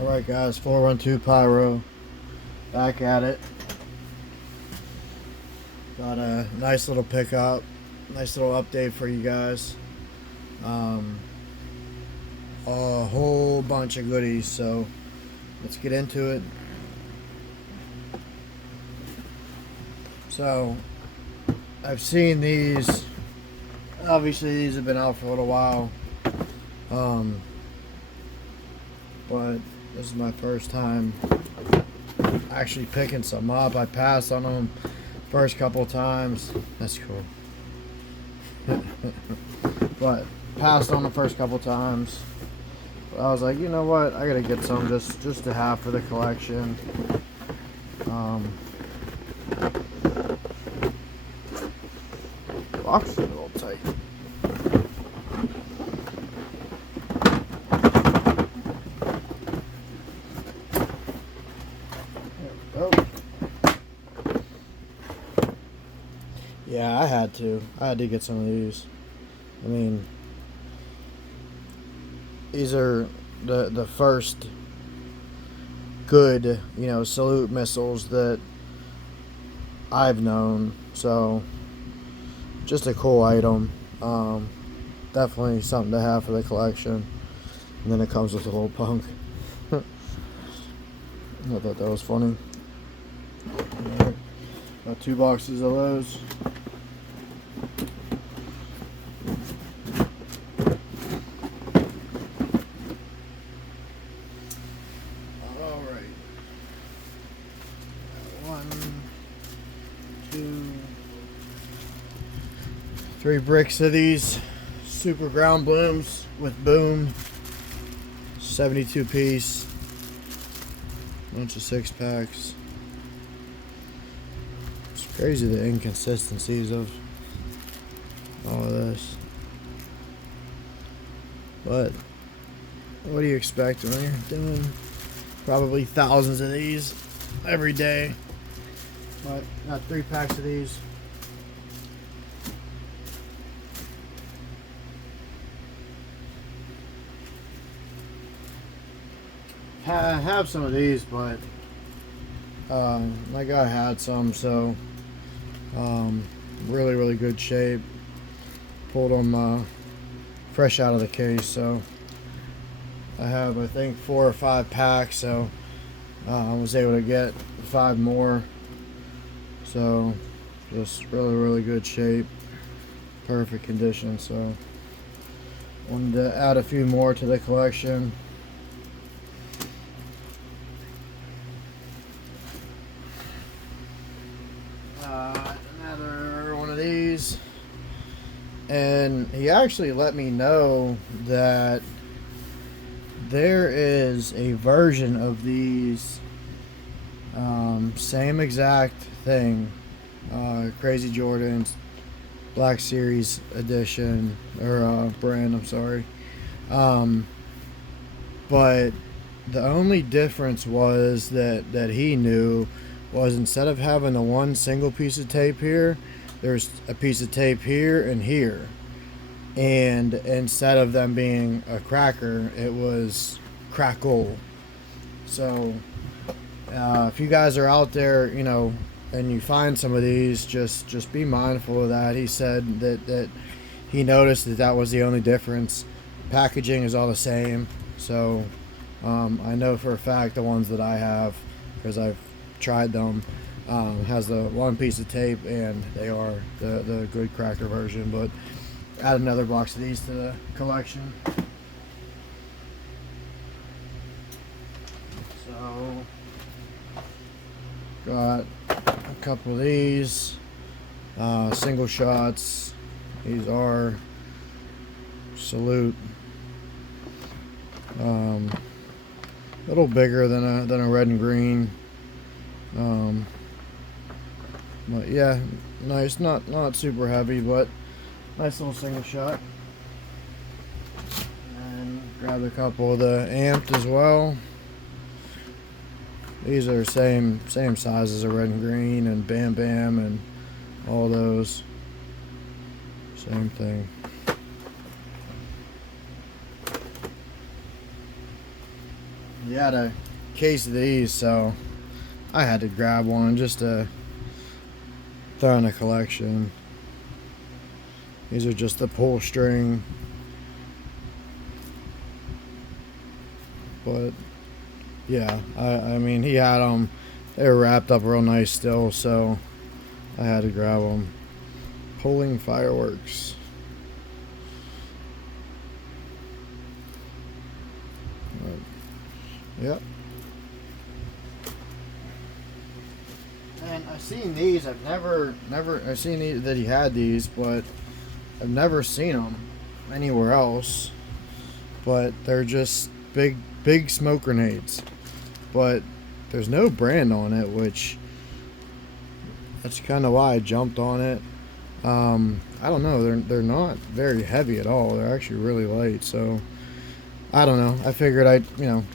Alright guys, 412 Pyro, back at it. Got a nice little pickup, nice little update for you guys. A whole bunch of goodies, so let's get into it. So, I've seen these, obviously these have been out for a little while, but this is my first time actually picking some up. I passed on them first couple times. That's cool. But passed on the first couple times. But I was like, you know what? I gotta get some just to have for the collection. Box is a little tight. There we go. Yeah, I had to get some of these. I mean, these are the first good, salute missiles that I've known. So, just a cool item. Definitely something to have for the collection. And then it comes with a little punk. I thought that was funny. Right. Got 2 boxes of those. Alright. 1, 2, 3 bricks of these super ground blooms with boom. 72 piece. Bunch of 6-packs. It's crazy the inconsistencies of all of this. But what do you expect when you're doing probably thousands of these every day? But got 3 packs of these. I have some of these, but my guy had some, so really good shape. Pulled them fresh out of the case, so I have, I think, 4 or 5 packs, so I was able to get 5 more. So just really good shape, perfect condition. So wanted to add a few more to the collection. Another one of these, and he actually let me know that there is a version of these, same exact thing, Crazy Jordans Black Series edition, or brand, I'm sorry, but the only difference was that he knew was, instead of having the one single piece of tape here, there's a piece of tape here and here. And instead of them being a cracker, it was crackle. So if you guys are out there, and you find some of these, just be mindful of that. He said that he noticed that was the only difference. Packaging is all the same. So I know for a fact the ones that I have, because I've tried them, has the one piece of tape, and they are the good cracker version. But add another box of these to the collection. So got a couple of these single shots. These are salute, a little bigger than a red and green. But yeah, nice, not super heavy, but nice little single shot. And grabbed a couple of the amped as well. These are same size as a red and green and Bam Bam and all those. Same thing. he had a case of these, so I had to grab one just to throw in a collection. These are just the pull string, but yeah, I mean, he had them. They were wrapped up real nice still, so I had to grab them. Pulling fireworks. Yep. And I've seen these. I've seen that he had these, but I've never seen them anywhere else. But they're just big smoke grenades. But there's no brand on it, which that's kind of why I jumped on it. I don't know. They're not very heavy at all. They're actually really light. So I don't know. I figured I'd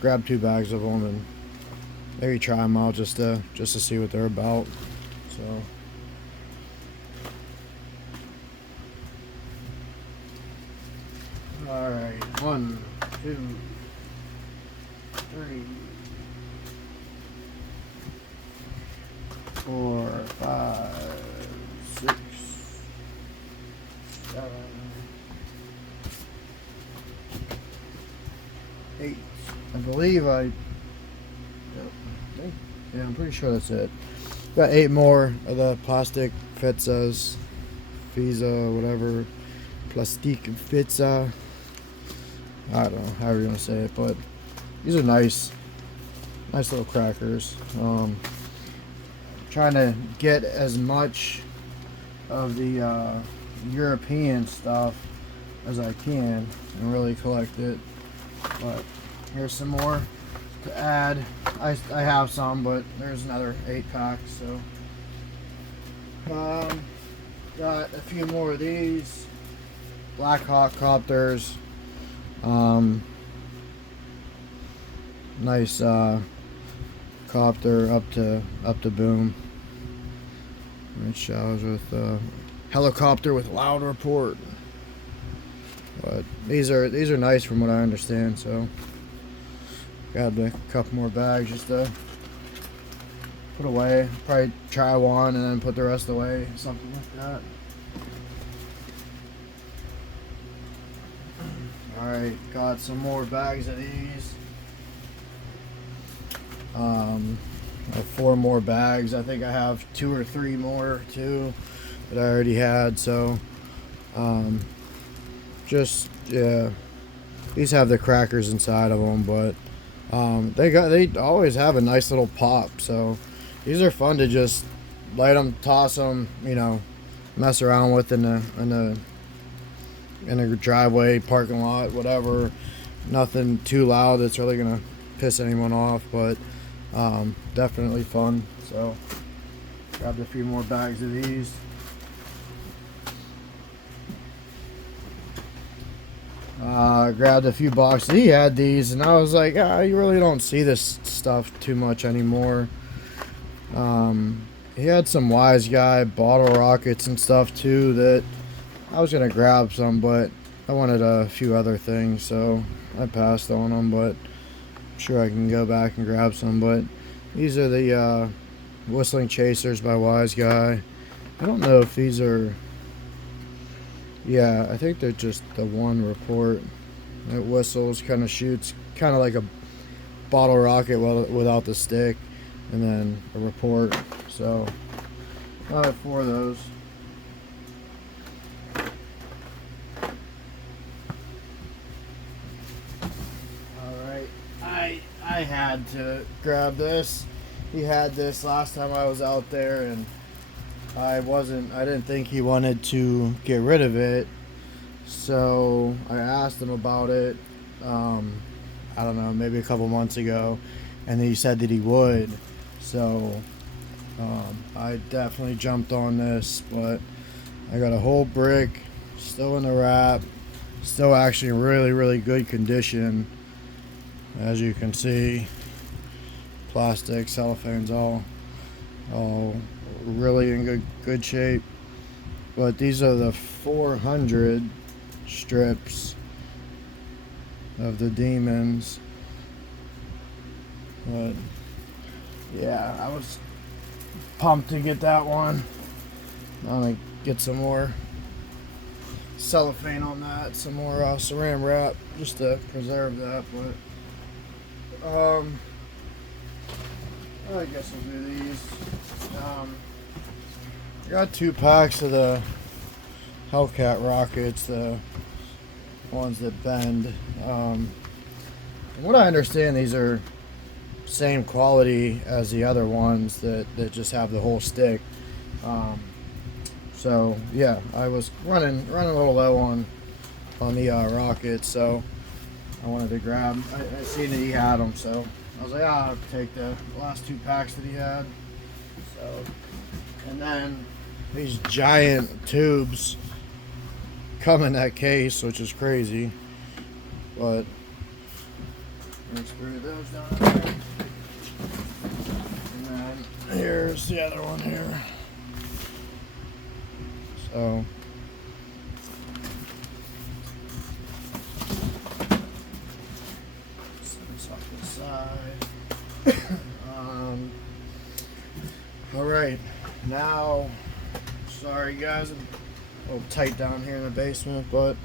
grab 2 bags of them and maybe try them out just to see what they're about. So. All right, 1, 2, 3, 4, 5, 6, 7, 8. I believe yeah, I'm pretty sure that's it. Got 8 more of the plastic pizzas, pizza, whatever, plastic pizza. I don't know, however you want to say it, but these are nice little crackers. Trying to get as much of the European stuff as I can and really collect it. But here's some more to add. I have some, but there's another 8-pack. So got a few more of these Black Hawk copters. Nice copter up to boom. It shows with helicopter with loud report. But these are nice from what I understand. So grabbed a couple more bags just to put away. Probably try one and then put the rest away, something like that. Alright, got some more bags of these. I have 4 more bags. I think I have 2 or 3 more too that I already had. So just yeah, these have the crackers inside of them, but they always have a nice little pop. So these are fun to just light them, toss them, mess around with in a driveway, parking lot, whatever. Nothing too loud that's really gonna piss anyone off, but definitely fun. So grabbed a few more bags of these. Grabbed a few boxes. He had these, and I was like, you really don't see this stuff too much anymore. He had some Wise Guy bottle rockets and stuff too that I was gonna grab some, but I wanted a few other things, so I passed on them. But I'm sure I can go back and grab some. But these are the Whistling Chasers by Wise Guy. I don't know if these are. Yeah, I think they're just the one report. It whistles, kind of shoots, kind of like a bottle rocket without the stick, and then a report. So I have 4 of those. Alright, I had to grab this. He had this last time I was out there, and I didn't think he wanted to get rid of it, so I asked him about it, I don't know, maybe a couple months ago, and he said that he would, so I definitely jumped on this. But I got a whole brick, still in the wrap, still actually in really good condition, as you can see. Plastic, cellophane's all really in good shape. But these are the 400 strips of the demons. But yeah, I was pumped to get that one. I'm gonna get some more cellophane on that, some more saran wrap just to preserve that. But I guess I'll do these. I got 2 packs of the Hellcat rockets, the ones that bend. From what I understand, these are same quality as the other ones that just have the whole stick. So yeah, I was running a little low on the rockets, so I wanted to grab. I seen that he had them, so I was like, I'll take the last 2 packs that he had. So, and then these giant tubes come in that case, which is crazy. But let's screw those down there. And then here's the other one here. So set this off to the side. All right, now, sorry guys, I'm a little tight down here in the basement, but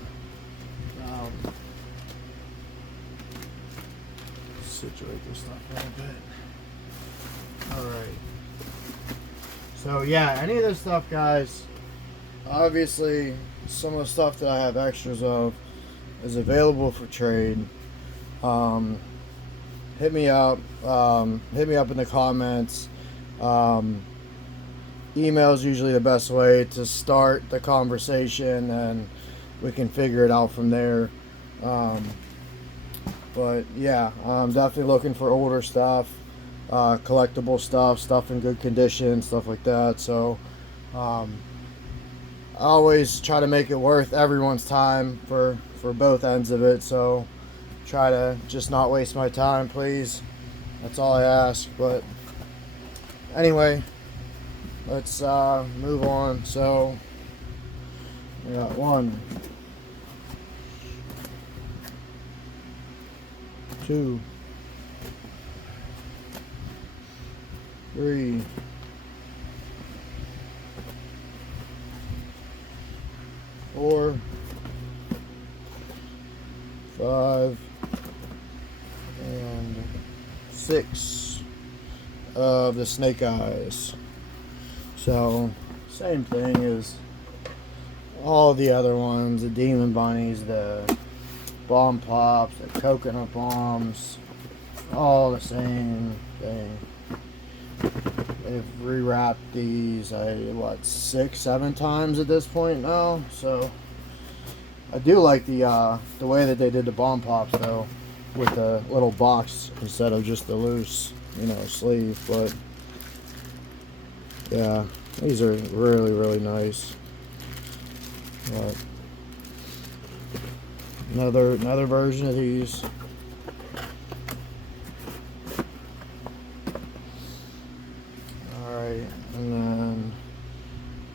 situate this stuff a little bit. All right. So yeah, any of this stuff, guys, obviously some of the stuff that I have extras of is available for trade. Hit me up in the comments. Email is usually the best way to start the conversation, and we can figure it out from there. But yeah, I'm definitely looking for older stuff, collectible stuff in good condition, stuff like that. So I always try to make it worth everyone's time for both ends of it. So try to just not waste my time, please. That's all I ask. But anyway, let's move on. So we got 1, 2, 3, 4, 5, and 6 of the snake eyes. So same thing as all the other ones, the demon bunnies, the bomb pops, the coconut bombs, all the same thing. They've rewrapped these 6, 7 times at this point now. So I do like the way that they did the bomb pops though, with the little box instead of just the loose, sleeve. But yeah, these are really, really nice. But another version of these. All right, and then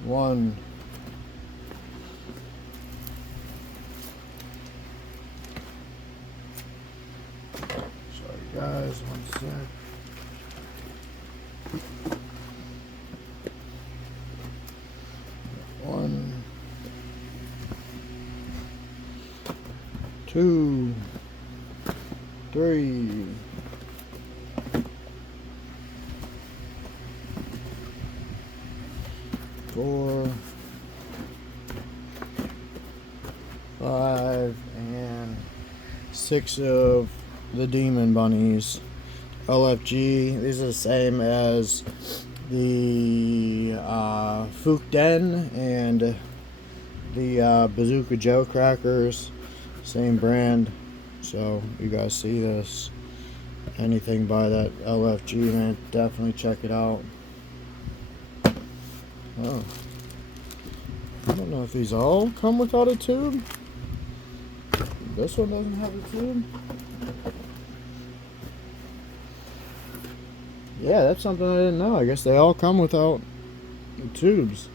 1. Sorry guys, 1 sec. 1, 2, 3, 4, 5, and 6 of the demon bunnies. LFG. These are the same as the Fook and the Bazooka Joe crackers. Same brand. So you guys see this, anything by that LFG, man, definitely check it out. Oh, I don't know if these all come without a tube. This one doesn't have a tube. Yeah, that's something I didn't know. I guess they all come without the tubes.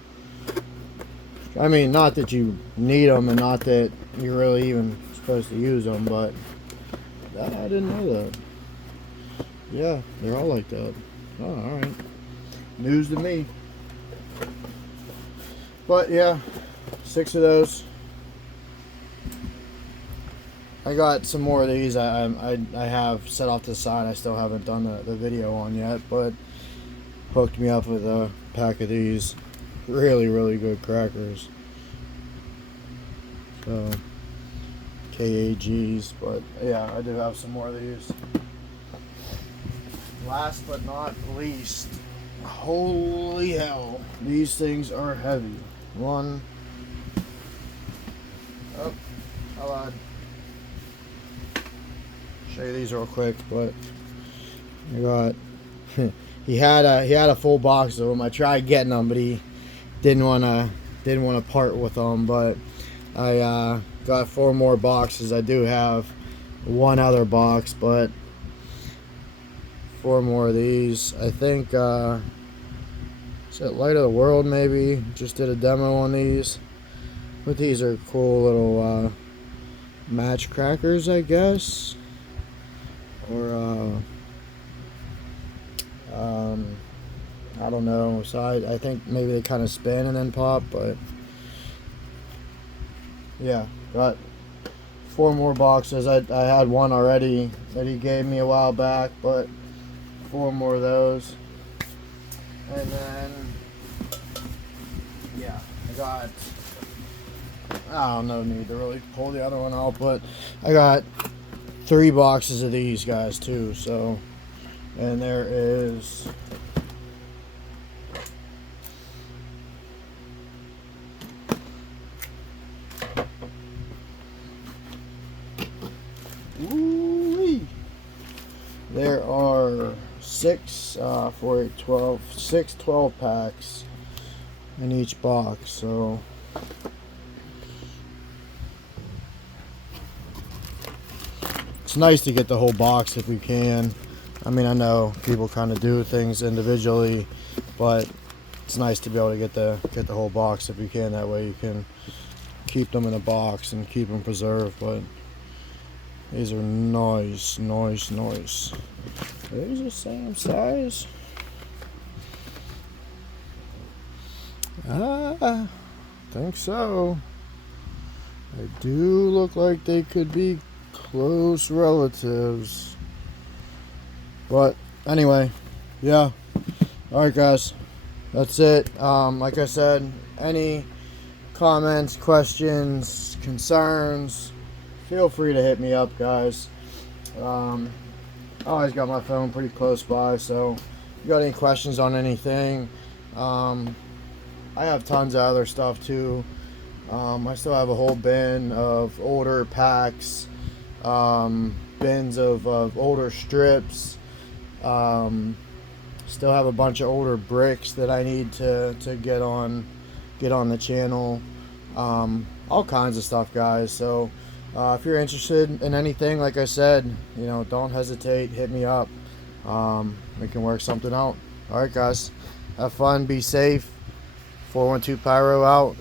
I mean, not that you need them and not that you're really even supposed to use them, but that, I didn't know that. Yeah, they're all like that. Oh, all right. News to me. But yeah, 6 of those. I got some more of these. I have set off to the side. I still haven't done the video on yet, but hooked me up with a pack of these. Really, really good crackers. So KAGs, but yeah, I do have some more of these. Last but not least, holy hell, these things are heavy. One, oh, I lied. Show you these real quick, but I got he had a full box of them. I tried getting them, but he didn't wanna part with them. But I got 4 more boxes. I do have one other box, but 4 more of these. I think is it Light of the World maybe? Just did a demo on these. But these are cool little match crackers, I guess. Or I don't know. So I think maybe they kind of spin and then pop, but yeah, got 4 more boxes. I had one already that he gave me a while back, but 4 more of those. And then yeah, I don't know, need to really pull the other one out, but I got 3 boxes of these guys too. So, and there is there are 6 for 12 packs in each box. So it's nice to get the whole box if we can. I mean, I know people kind of do things individually, but it's nice to be able to get the whole box if you can. That way you can keep them in a box and keep them preserved. But these are nice. Are these the same size? I think so. They do look like they could be close relatives. But anyway, yeah. Alright guys, that's it. Like I said, any comments, questions, concerns, feel free to hit me up, guys. I always got my phone pretty close by, so if you got any questions on anything, I have tons of other stuff too. I still have a whole bin of older packs, bins of older strips, still have a bunch of older bricks that I need to get on the channel, all kinds of stuff, guys. So if you're interested in anything, like I said, don't hesitate, hit me up. We can work something out. Alright guys, have fun, be safe. 412 Pyro out.